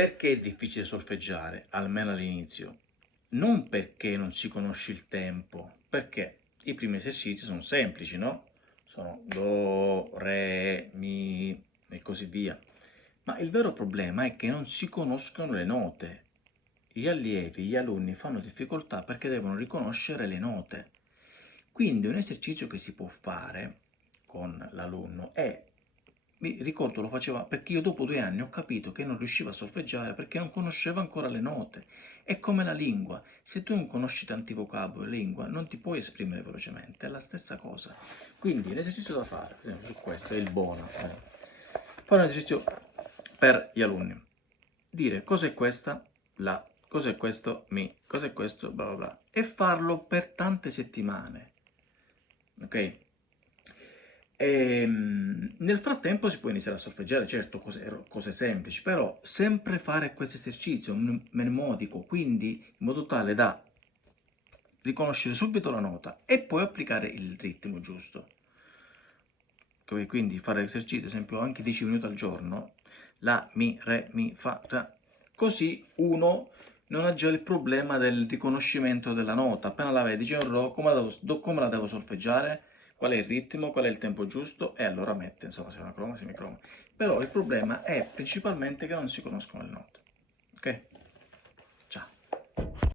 Perché è difficile solfeggiare, almeno all'inizio? Non perché non si conosce il tempo, perché i primi esercizi sono semplici, no? Sono do, re, mi e così via. Ma il vero problema è che non si conoscono le note. Gli allievi, gli alunni fanno difficoltà perché devono riconoscere le note. Quindi un esercizio che si può fare con l'alunno è, mi ricordo lo faceva perché io dopo 2 anni ho capito che non riusciva a solfeggiare perché non conosceva ancora le note. È come la lingua, se tu non conosci tanti vocaboli in lingua non ti puoi esprimere velocemente, è la stessa cosa. Quindi l'esercizio da fare, per esempio su questo è il buono, fare un esercizio per gli alunni, dire cos'è questa, la, cos'è questo, mi, cos'è questo, bla bla bla, e farlo per tante settimane, ok? Nel frattempo si può iniziare a solfeggiare, certo, cose semplici, però sempre fare questo esercizio mnemonico, quindi in modo tale da riconoscere subito la nota e poi applicare il ritmo giusto. Quindi fare esercizi, ad esempio, anche 10 minuti al giorno, la, mi, re, mi, fa, ra, così uno non ha già il problema del riconoscimento della nota. Appena la vedi, dice un do, come la devo solfeggiare? Qual è il ritmo? Qual è il tempo giusto? E allora mette, insomma, se è una croma, semicroma. Però il problema è principalmente che non si conoscono le note. Ok? Ciao.